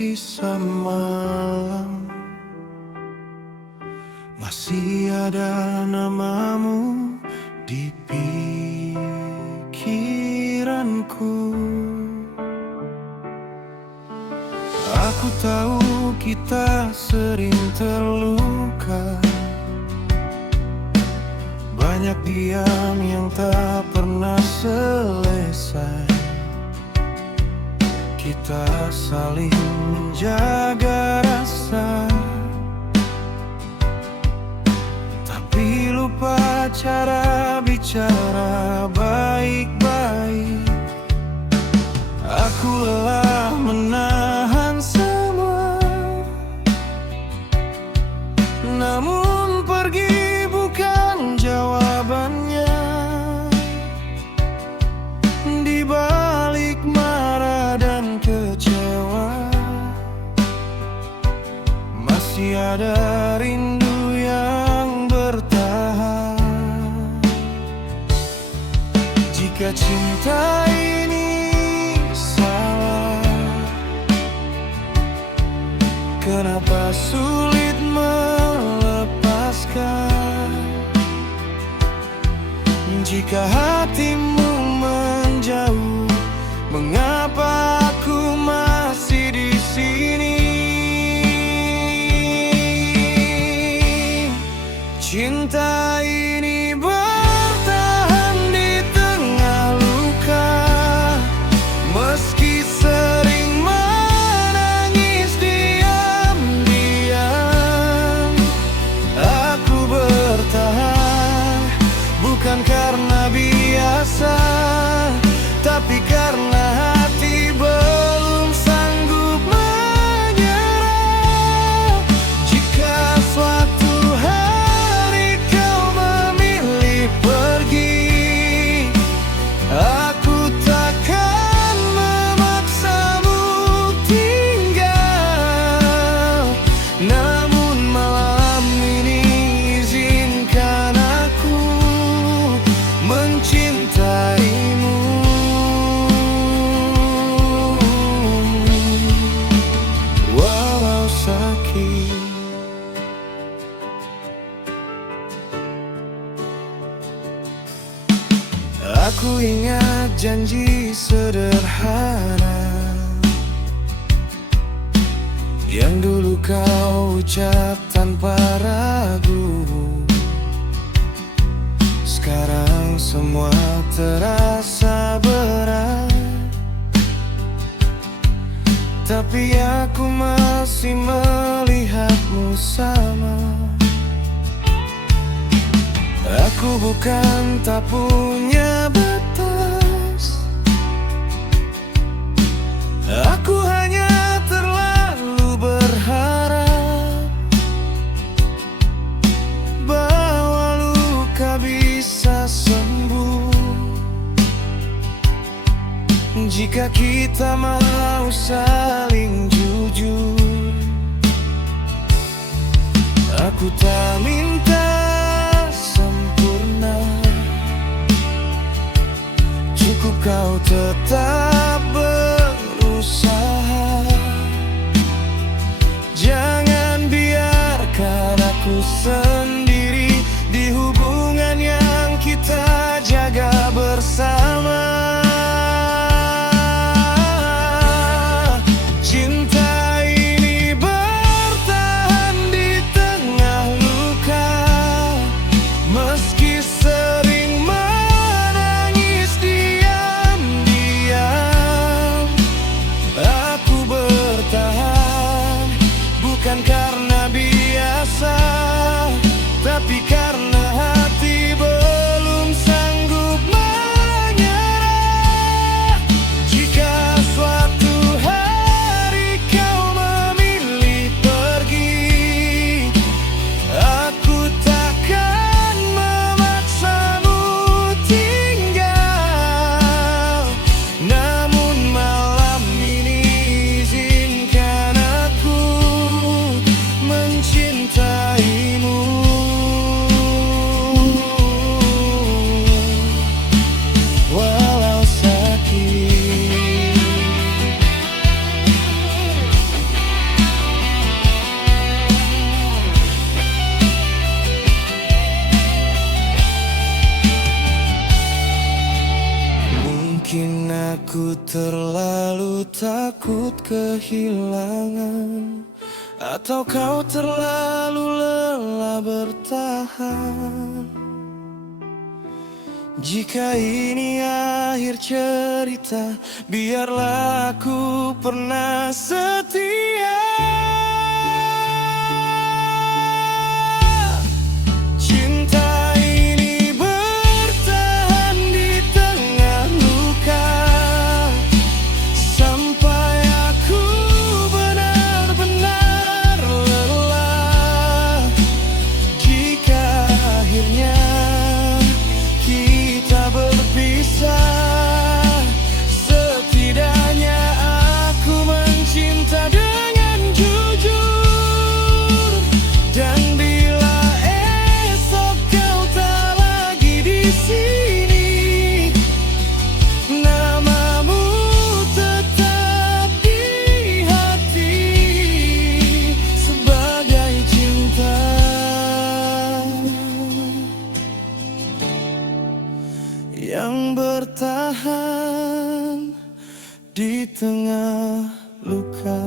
sisa malam, masih ada namamu di pikiranku. Aku tahu kita sering terluka, banyak diam yang tak pernah selesai. Kita saling menjaga rasa, tapi lupa cara bicara baik-baik. Aku lelah menahan semua, namun pergi bukan jawabannya. Di balik marah dan kecewa, masih ada rindu yang bertahan. Jika cinta ini salah, kenapa sulit melepaskan? Jika hatimu menjauh, mengapa aku masih di sini? Cinta ini bertahan di tengah luka, meski sering menangis diam-diam. Aku bertahan bukan karena biasa, tapi karena hati belum sanggup menyerah. Jika suatu hari kau memilih pergi, aku takkan memaksamu tinggal. Namun malam ini izinkan aku mencintaimu. Walau sakit, aku ingat janji sederhana yang dulu kau ucap tanpa ragu. Sekarang semua terasa berat, tapi aku masih melihatmu sama. Aku bukan tak punya batas, aku hanya terlalu berharap bahwa luka bisa sembuh jika kita mau saling jujur. Aku tak minta sempurna, cukup kau tetap berusaha. Jangan biarkan aku sendiri di hubungan yang kita jaga bersama. Cinta ini bertahan di tengah luka, meski sering menangis diam-diam. Aku bertahan bukan karena biasa, terlalu takut kehilangan, atau kau terlalu lelah bertahan? Jika ini akhir cerita, biarlah aku pernah setia. Cinta ini bertahan di tengah luka, sampai aku benar-benar lelah. Jika akhirnya kita berpisah, setidaknya aku mencinta dengan jujur. Dan bila esok kau tak lagi di sini, namamu tetap di hati sebagai cinta yang bertahan di tengah luka.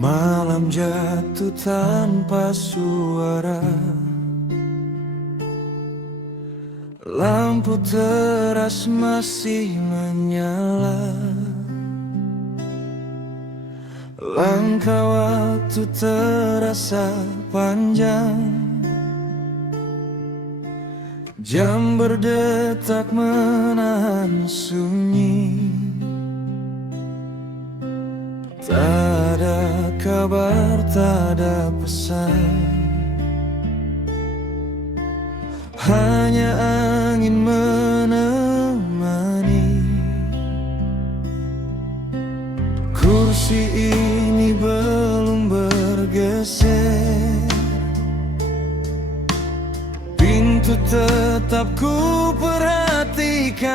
Malam jatuh tanpa suara, lampu teras masih menyala. Langkah waktu terasa panjang, jam berdetak menahan sunyi. Tak ada kabar, tak ada pesan, hanya angin menemani. Kursi ini belum bergeser, pintu tetap ku perhatikan.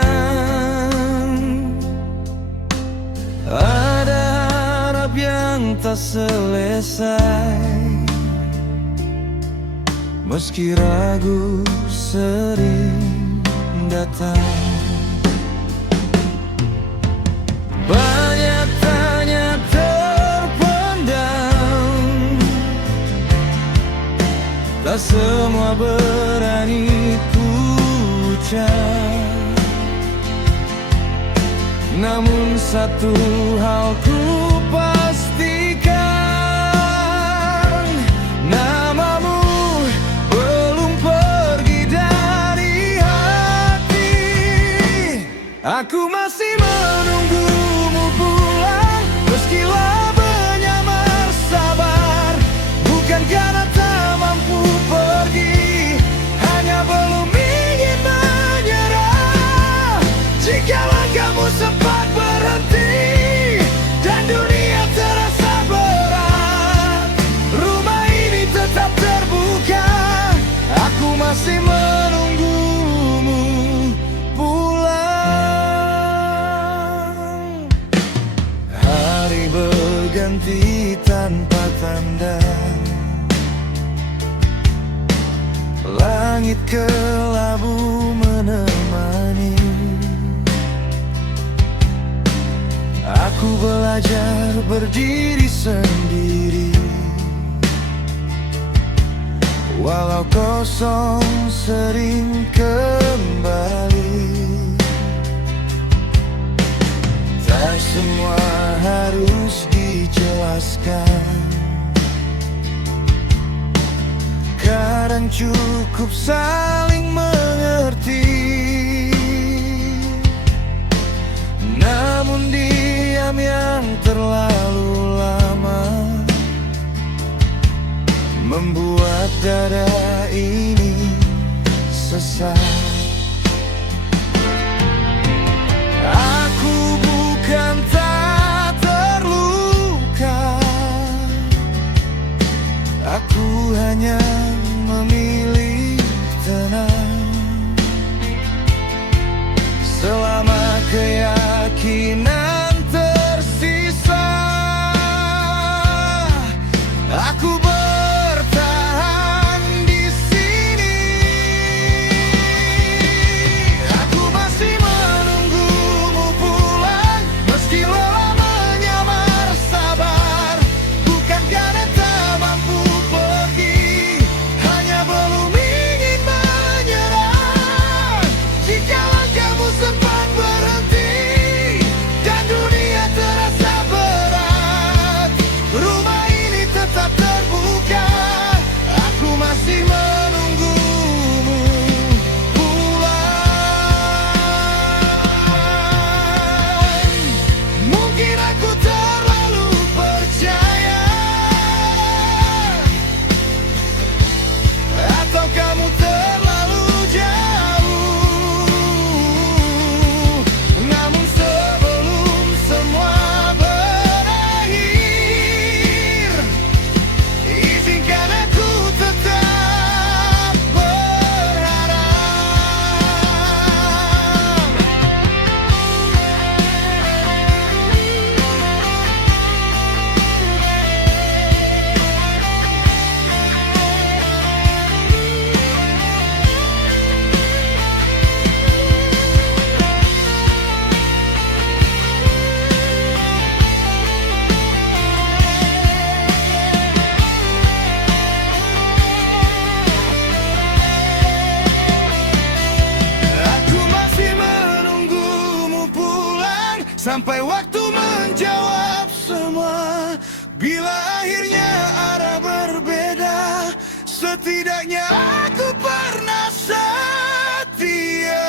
Ada harap yang tak selesai, meski ragu sering datang. Banyak tanya terpendam, tak semua berani ku ucap. Namun satu hal ku pastikan, namamu belum pergi dari hati. Aku masih menunggumu pulang, meski labanya sabar. Bukan karena tak mampu pergi, hanya belum ingin menyerah. Jika langkahmu sempat berhenti dan dunia terasa berat, rumah ini tetap terbuka. Aku masih menunggumu pulang. Hari berganti tanpa tanda, langit kelabu menemani. Aku belajar berdiri sendiri, walau kosong sering kembali. Tak semua harus dijelaskan, kadang cukup saling mengerti. Namun diam yang terlalu lama membuat dada ini sesak. Aku bukan tak Aku hanya memilih tenang selama keyakinan tersisa. Aku bertahan di sini. Aku masih menunggumu pulang, meski lelah menyamar sabar. Bukan karena tak mampu pergi, hanya belum ingin menyerah. Jika langkahmu sempat berhenti dan dunia terasa berat, rumah ini tetap terbuka. Aku masih menunggumu pulang. Mungkin aku terlalu percaya, atau kamu terlalu jauh. Namun sebelum semua berakhir, izinkan aku tetap berharap. Aku masih menunggumu pulang sampai waktu menjawab semua. Bila akhirnya arah berbeda, setidaknya aku pernah setia.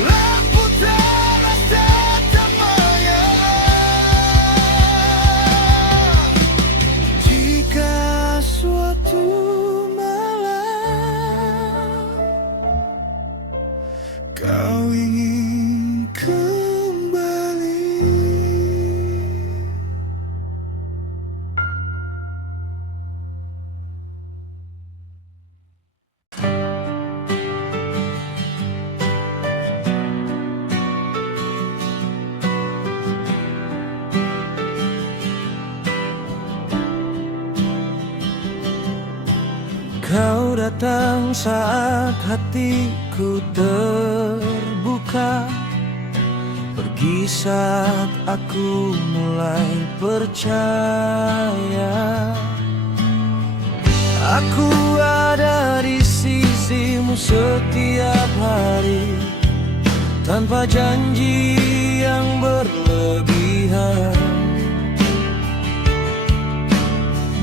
Lampu teras tetap menyala. Jika suatu malam kau ingin kembali, kau datang saat hatiku terbuka, pergi saat aku mulai percaya. Aku ada di sisimu setiap hari, tanpa janji yang berlebihan.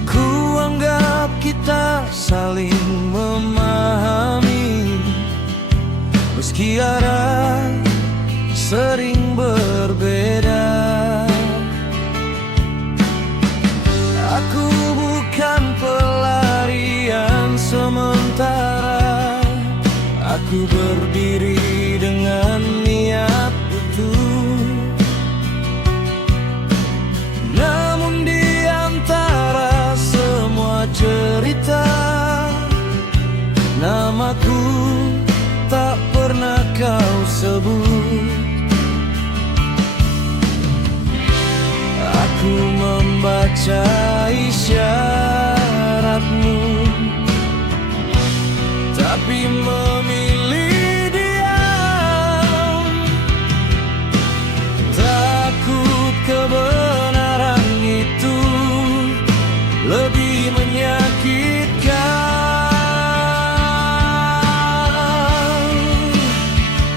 Ku anggap kita saling memahami, meski arah sering berbeda. Aku bukan pelarian sementara, aku berdiri dengan niat utuh. Namun di antara semua cerita, namaku tak pernah kau sebut. Aku membaca isyaratmu, tapi memilih diam. Takut kebenaran itu lebih menyakitkan.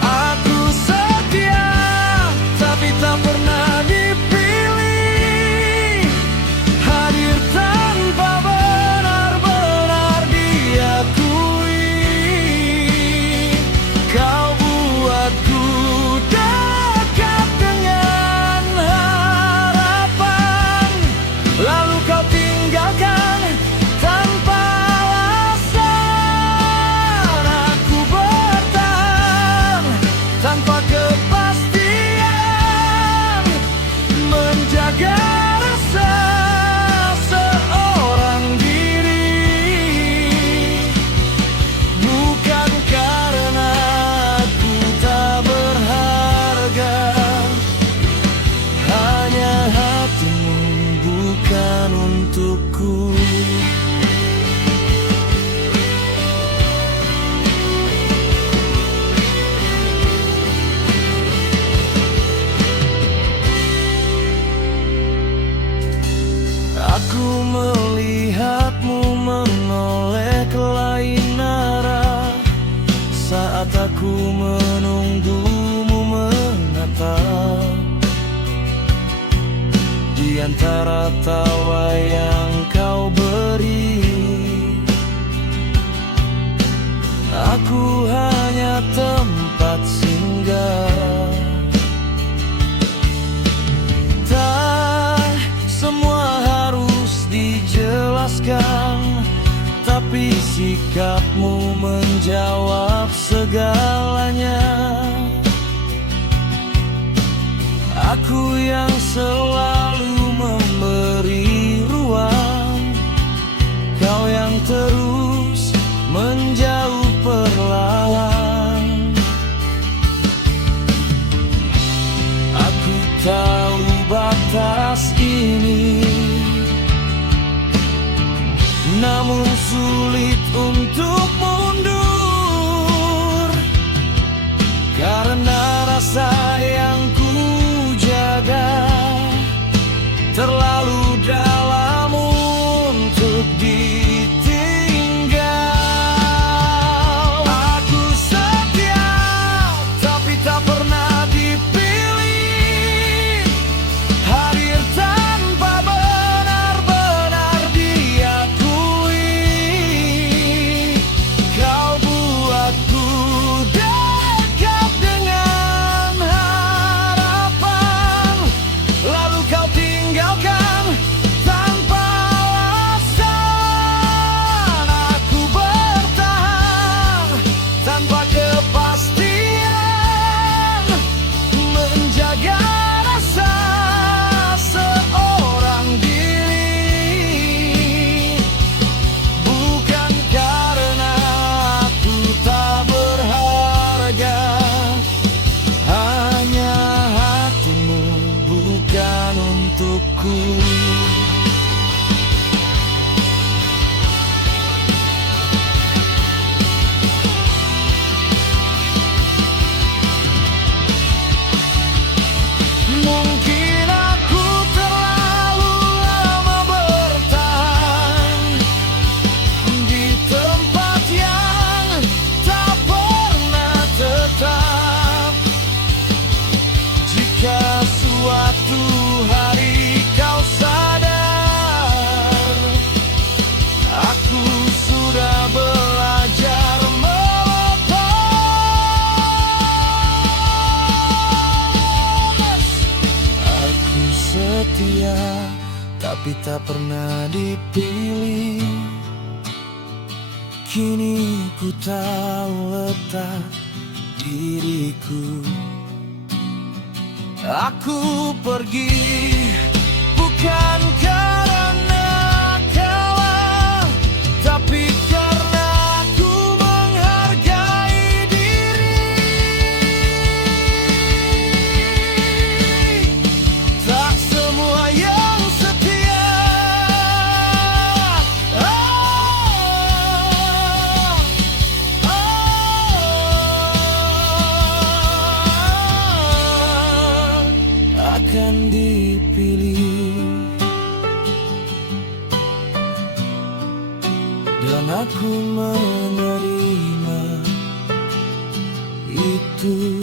Aku setia, tapi tak pernah dipilih. Hadir tanpa benar-benar diakui. Kau buatku dekat dengan harapan, lalu kau tinggalkan tanpa alasan. Aku bertahan tanpa kepastian, tawa yang kau beri. Aku hanya tempat singgah. Tak semua harus dijelaskan, tapi sikapmu menjawab segalanya. Aku yang selalu memberi ruang, kau yang terus menjauh perlahan. Aku tahu batas ini, namun sulit untuk mundur, karena rasa yang ku jaga terlalu dalam untuk ditinggal. Aku setia tapi tak pernah dipilih, hadir tanpa benar-benar diakui. Kau buatku dekat dengan harapan, lalu kau tinggalkan tanpa alasan. Aku bertahan tanpa kepastian, menjaga rasa seorang diri. Bukan karena aku tak berharga, hanya hatimu bukan untukku. Mungkin aku terlalu lama bertahan di tempat yang tak pernah tetap. Jika suatu hari kau sadar, aku sudah belajar melepas. Aku setia tapi tak pernah dipilih. Kini ku tahu letak diriku. Aku pergi bukan karena kalah, tapi karena aku menghargai diri. Tak semua yang setia akan dipilih, dan aku menerima itu.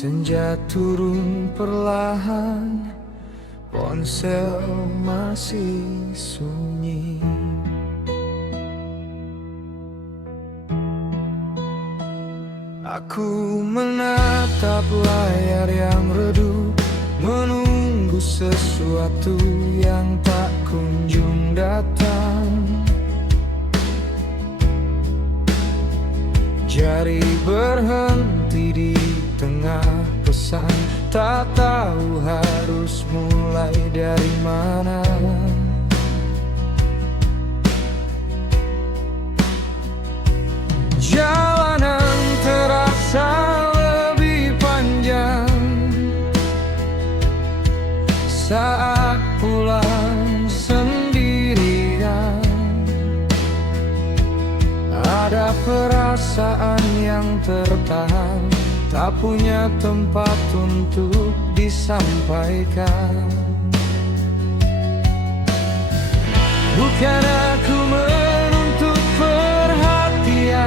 Senja turun perlahan, ponsel masih sunyi. Aku menatap layar yang redup, menunggu sesuatu yang tak kunjung datang. Jari berhenti di tengah pesan, tak tahu harus mulai dari mana. Jalanan terasa lebih panjang saat pulang sendirian. Ada perasaan yang tertahan, tak punya tempat untuk disampaikan. Bukan aku menuntut perhatian,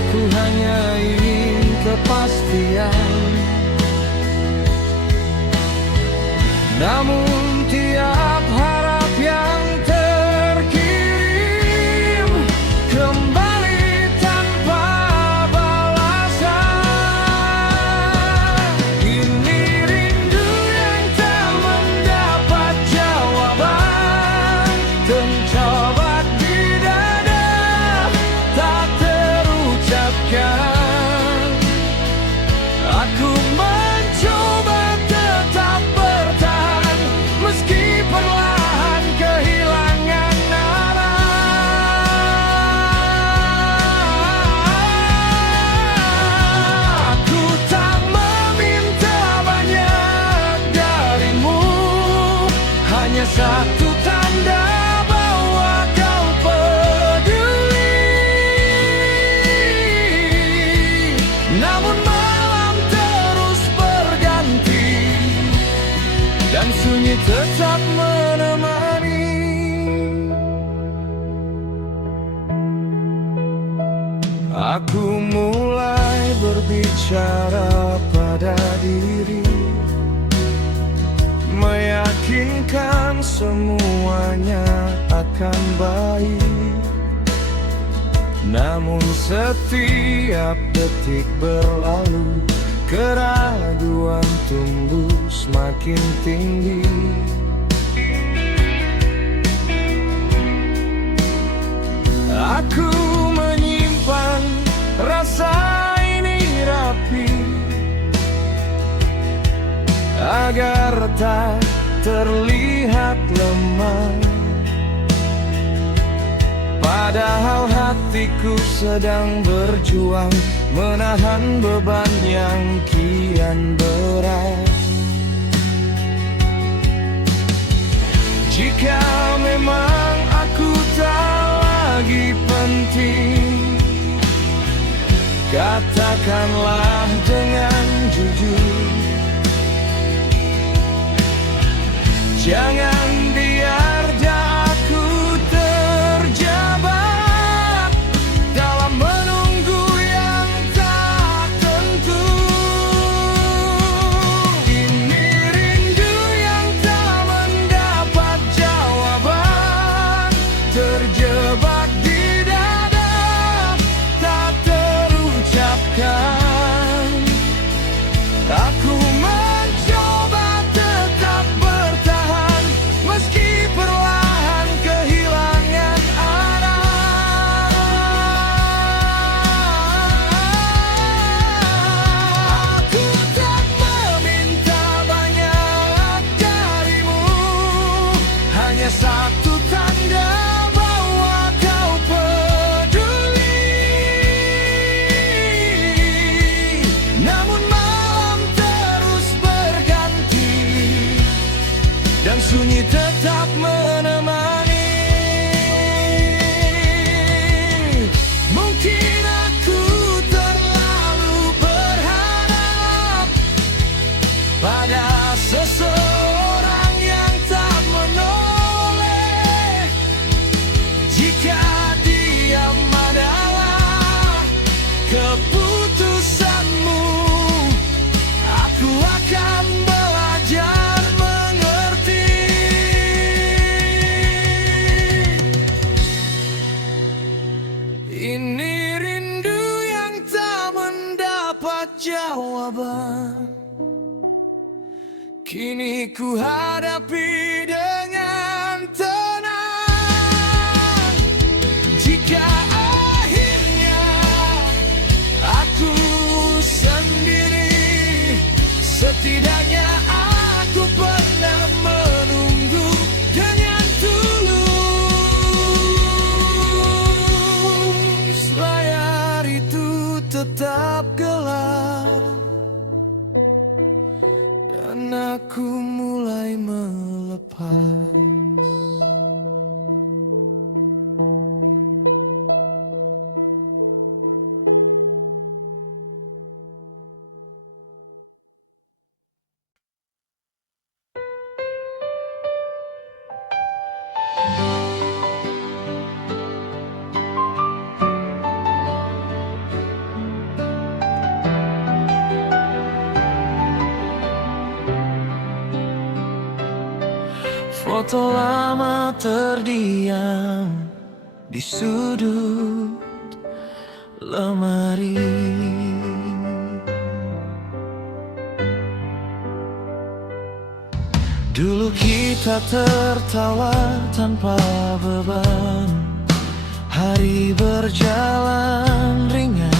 aku hanya ingin kepastian. Namun tiap harap yang terkirim kembali tanpa balasan. Ini rindu yang tak mendapat jawaban, terjebak di dada, tak terucapkan. Aku mencoba tetap bertahan, meski perlahan kehilangan arah. Aku tak meminta banyak darimu, hanya satu tanda bahwa kau peduli. Namun malam terus berganti dan sunyi tetap menemani. Aku mulai berbicara pada diri, meyakinkan semuanya akan baik. Namun setiap detik berlalu, keraguan tumbuh semakin tinggi. Aku menyimpan rasa ini rapi, agar tak terlihat lemah. Padahal hatiku sedang berjuang menahan beban yang kian berat. Jika memang aku tak lagi penting, katakanlah dengan jujur. Jangan biar aku terjebak dalam menunggu yang tak tentu. Ini rindu yang tak mendapat jawaban, terjebak di dada, tak terucapkan. Aku mencoba tetap bertahan, meski perlahan kehilangan arah. Aku tak meminta banyak darimu, hanya satu tanda bahwa kau peduli. Namun malam terus berganti dan sunyi tetap menemani. Mungkin aku terlalu berharap pada seseorang yang tak menoleh. Jika diam adalah keputusanmu, aku akan belajar mengerti. Ini rindu yang tak mendapat jawaban, kini ku hadapi dengan tenang. Jika akhirnya aku sendiri, setidaknya aku pernah menunggu dengan tulus. Layar itu tetap gelap dan aku mulai melepas. foto lama terdiam di sudut lemari. Dulu kita tertawa tanpa beban, hari berjalan ringan.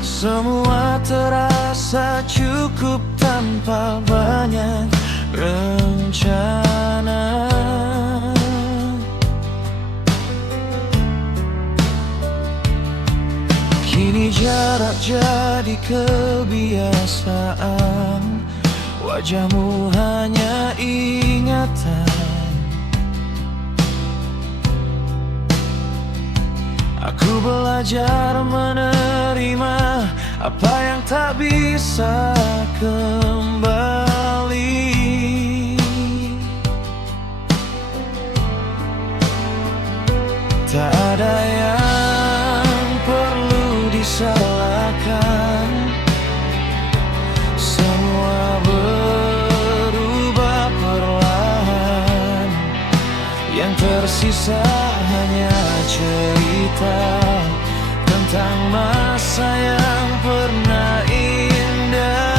Semua terasa cukup tanpa banyak rencana. Kini jarak jadi kebiasaan, wajahmu hanya ingatan. Aku belajar menerima apa yang tak bisa kembali. Tak ada yang perlu disalahkan, semua berubah perlahan. Yang tersisa hanya cerita tentang masa yang pernah indah.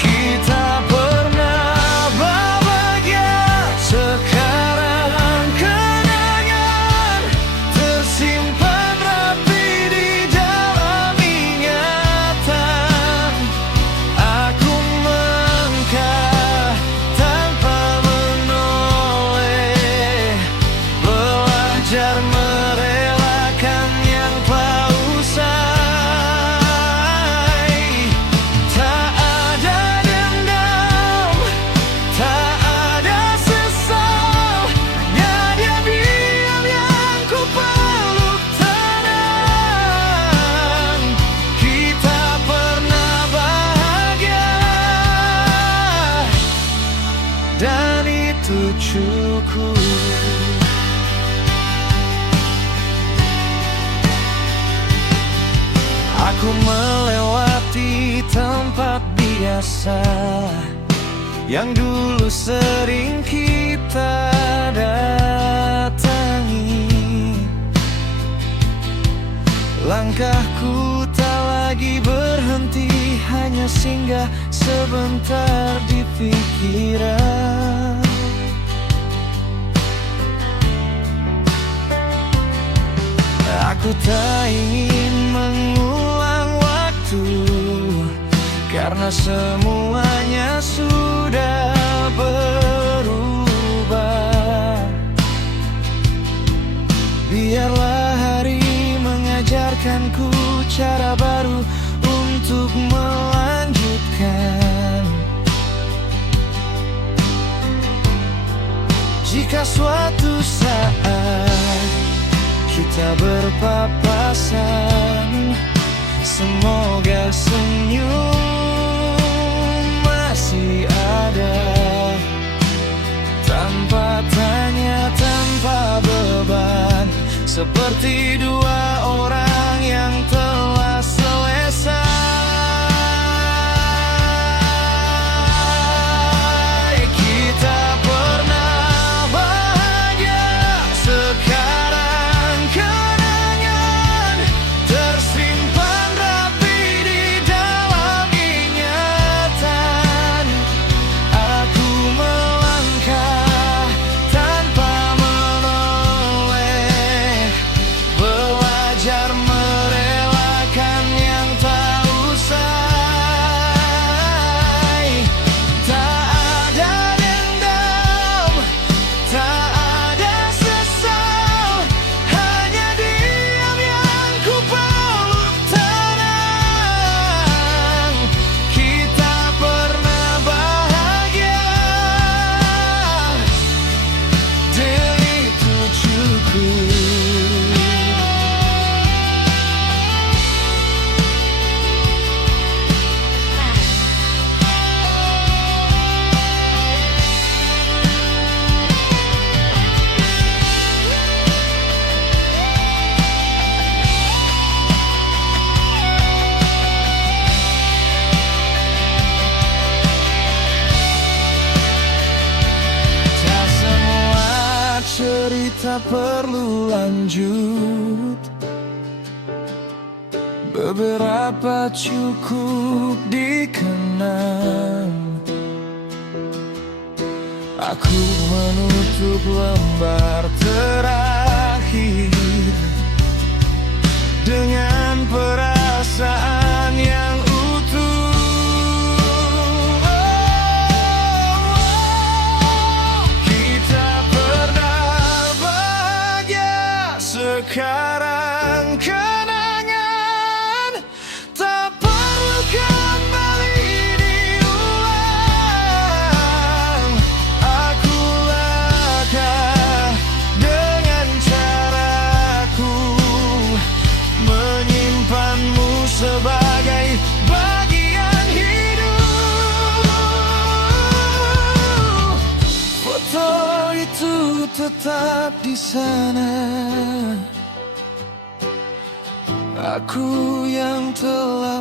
Kita pernah bahagia, sekarang kenangan tersimpan rapi di dalam ingatan. Aku melangkah tanpa menoleh, belajar merelakan yang telah usai. Tak ada dendam, tak ada sesal, hanya diam yang ku peluk tenang. Kita pernah bahagia, dan itu cukup. Aku melewati tempat biasa yang dulu sering kita datangi. Langkahku tak lagi berhenti, hanya singgah sebentar di pikiran. Aku tak ingin mengulang waktu, karena semuanya sudah berubah. Biarlah hari mengajarkanku cara baru untuk melanjutkan. Jika suatu saat kita berpapasan, semoga senyum masih ada, tanpa tanya, tanpa beban, seperti dua orang yang telah selesai. Kita pernah bahagia, sekarang kenangan tersimpan rapi di dalam ingatan. Aku melangkah tanpa menoleh, belajar tak perlu lanjut. Beberapa cukup dikenang. Aku menutup lembar terakhir dengan perasaan yang utuh. Kita pernah bahagia, sekarang kenangan tak perlu kembali diulang. Aku lakah dengan caraku, menyimpanmu sebagai bagian hidup. Foto itu tetap di sana. Aku yang telah